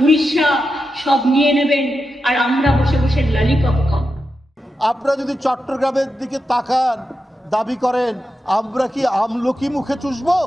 উড়িষ্যা সব নিয়ে নেবেন আর আমরা বসে বসে ললিপপ খাবো। আপনারা যদি চট্টগ্রামের দিকে তাকান, দাবি করেন আমরা কি আমলকি মুখে চুষবো?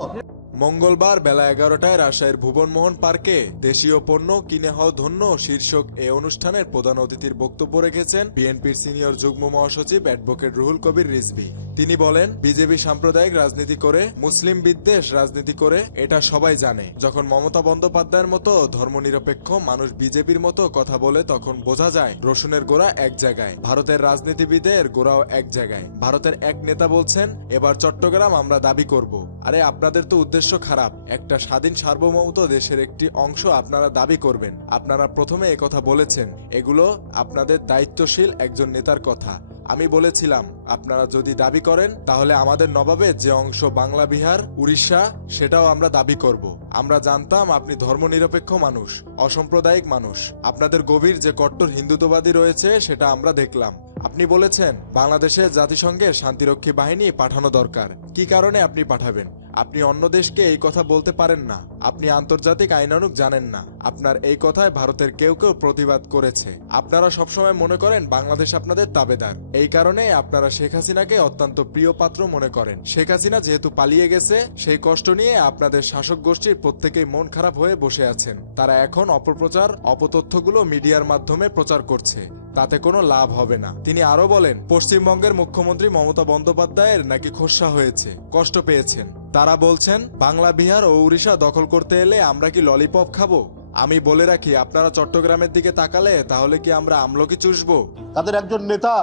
মঙ্গলবার বেলা 11টায় রাজশাহীর ভুবনমোহন পার্কে দেশীয় পণ্য কিনে হও ধন্য শীর্ষক এ অনুষ্ঠানের প্রধান অতিথির বক্তব্য রেখেছেন বিএনপির সিনিয়র যুগ্ম মহাসচিব অ্যাডভোকেট রুহুল কবির রিজভী। তিনি বলেন, বিজেপি সাম্প্রদায়িক রাজনীতি করে, মুসলিম বিদ্বেষ রাজনীতি করে, এটা সবাই জানে। যখন মমতা বন্দ্যোপাধ্যায়ের মতো ধর্মনিরপেক্ষ মানুষ বিজেপির মতো কথা বলে তখন বোঝা যায় রসুনের গোড়া এক জায়গায়, ভারতের রাজনীতিবিদের গোড়াও এক জায়গায়। ভারতের এক নেতা বলছেন এবার চট্টগ্রাম আমরা দাবি করব। আরে আপনাদের তো উদ্দেশ্য খারাপ। একটা স্বাধীন সার্বভৌমত্ব দেশের একটি অংশ আপনারা দাবি করবেন। আপনারা প্রথমে একথা বলেছেন, এগুলো আপনাদের দায়িত্বশীল একজন নেতার কথা। আমি বলেছিলাম আপনারা যদি দাবি করেন তাহলে আমাদের নবাবে যে অংশ বাংলা বিহার উড়িষ্যা সেটাও আমরা দাবি করব। আমরা জানতাম আপনি ধর্মনিরপেক্ষ মানুষ, অসাম্প্রদায়িক মানুষ। আপনাদের গভীর যে কট্টর হিন্দুত্ববাদী রয়েছে সেটা আমরা দেখলাম। আপনি বলেছেন বাংলাদেশে জাতিসংঘের শান্তিরক্ষী বাহিনী পাঠানো দরকার। কি কারণে আপনি পাঠাবেন? আপনি অন্য দেশকে এই কথা বলতে পারেন না। আপনি আন্তর্জাতিক আইনানুগ জানেন না। আপনার এই কথায় ভারতের কেউ কেউ প্রতিবাদ করেছে। আপনারা সবসময় মনে করেন বাংলাদেশ আপনাদের তাবেদার। এই কারণে আপনারা শেখ হাসিনাকে অত্যন্ত প্রিয় পাত্র মনে করেন। শেখ হাসিনা যেহেতু পালিয়ে গেছে, সেই কষ্ট নিয়ে আপনাদের শাসক গোষ্ঠীর প্রত্যেকেই মন খারাপ হয়ে বসে আছেন। তারা এখন অপপ্রচার, অপতথ্যগুলো মিডিয়ার মাধ্যমে প্রচার করছে। তাতে কোনো লাভ হবে না। তিনি আরো বলেন, পশ্চিমবঙ্গের মুখ্যমন্ত্রী মমতা বন্দ্যোপাধ্যায়ের নাকি খোসা হয়েছে, কষ্ট পেয়েছেন। তারা বলছেন বাংলা বিহার ও উড়িষ্যা দখল করতে এলে আমরা কি ললিপপ খাবো? আমি বলে রাখি, আপনারা চট্টগ্রামের দিকে তাকালে তাহলে কি আমরা আমলকি চুষবো? তাদের একজন নেতা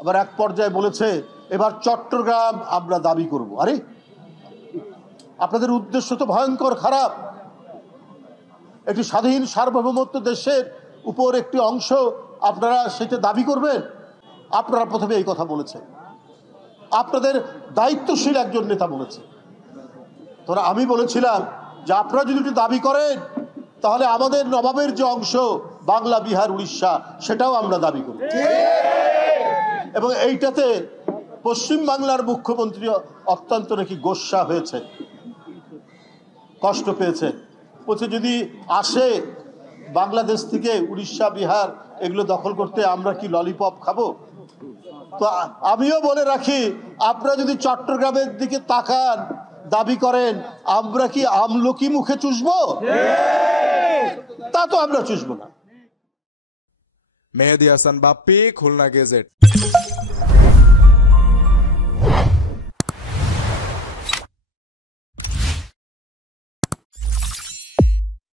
আবার এক পর্যায়ে বলেছে এবার চট্টগ্রাম আমরা দাবি করব। আরে আপনাদের উদ্দেশ্য তো ভয়ঙ্কর খারাপ। একটি স্বাধীন সার্বভৌমত্ব দেশের উপর একটি অংশ আপনারা সেটা দাবি করবেন? আপনারা প্রথমে এই কথা বলেছেন, আপনাদের দায়িত্বশীল একজন নেতা বলেছে। তোরা আমি বলেছিলাম যে আপনারা যদি দাবি করেন তাহলে আমাদের নবাবের যে অংশ বাংলা বিহার উড়িষ্যা সেটাও আমরা দাবি করি। এবং এইটাতে পশ্চিম বাংলার মুখ্যমন্ত্রী অত্যন্ত নাকি গোস্বা হয়েছে, কষ্ট পেয়েছে। বলছে যদি আসে বাংলাদেশ থেকে উড়িষ্যা বিহার এগুলো দখল করতে আমরা কি ললিপপ খাবো? তো আমিও বলে রাখি, আপনারা যদি চট্টগ্রামের দিকে তাকান, দাবি করেন আমরা কি আমলকি মুখে চুষবো? তা তো আমরা চুষবো না। মেহেদী হাসান বাপ্পি, খুলনা গেজেট।